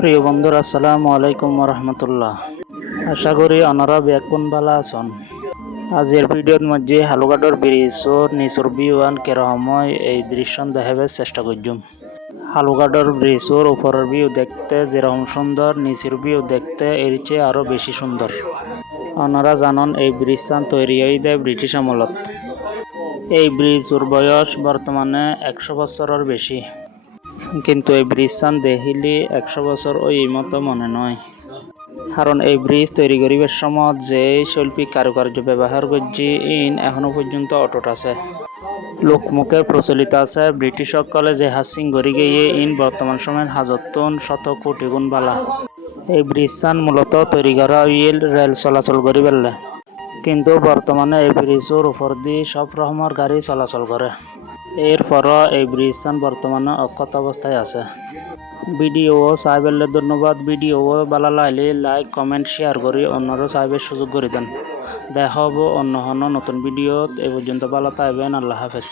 প্রিয় বন্ধুরা, আসসালামু আলাইকুম রহমতুল্লাহ। আশা করি অনারা বেকুন ভালো আছেন। আজের ভিডিওর মধ্যে হালুঘাটর ব্রিজ ও নিচুর ভিউয়ান কেরময় এই দৃশ্য দেখাবার চেষ্টা করছুম। হালুঘাটর ব্রিজের উপরের ভিউ দেখতে যেরকম সুন্দর, নিচের ভিউ দেখতে এর চেয়ে আরও বেশি সুন্দর। ওনারা জানেন এই ব্রিজটা তৈরি হয়ে দেয় ব্রিটিশ আমলত। এই ব্রিজের বয়স বর্তমানে 100 বছরের বেশি, কিন্তু এই ব্রিজটা দেখিলে 100 বছর ওই মতো মনে নয়। কারণ এই ব্রিজ তৈরি করিবার সময় যে শৈল্পিক কারুকার্য ব্যবহার করছে ইন এখনো পর্যন্ত অটুট আছে। লোকমুখে প্রচলিত আছে ব্রিটিশ সকলে যে হাসিং গড়ি গিয়ে ইন বর্তমান সময়ের হাজতন শত কোটি গুণ বালা। এই ব্রিজটা মূলত তৈরি করা হইল রেল চলাচল করি পেলে, কিন্তু বর্তমানে এই ব্রিজের উপর দিয়ে সব রকমের গাড়ি চলাচল করে। এরপরও এই ব্রিজটা বর্তমানে অক্ষত অবস্থায় আছে। ভিডিও চাইবেলে ধন্যবাদ। ভিডিও ভালো লাগলে লাইক কমেন্ট শেয়ার করি অন্যরও চাইবে সুযোগ করে দেন। দেখা হবো অন্য নতুন ভিডিও। এ পর্যন্ত ভালো থাকবেন। আল্লাহ হাফেজ।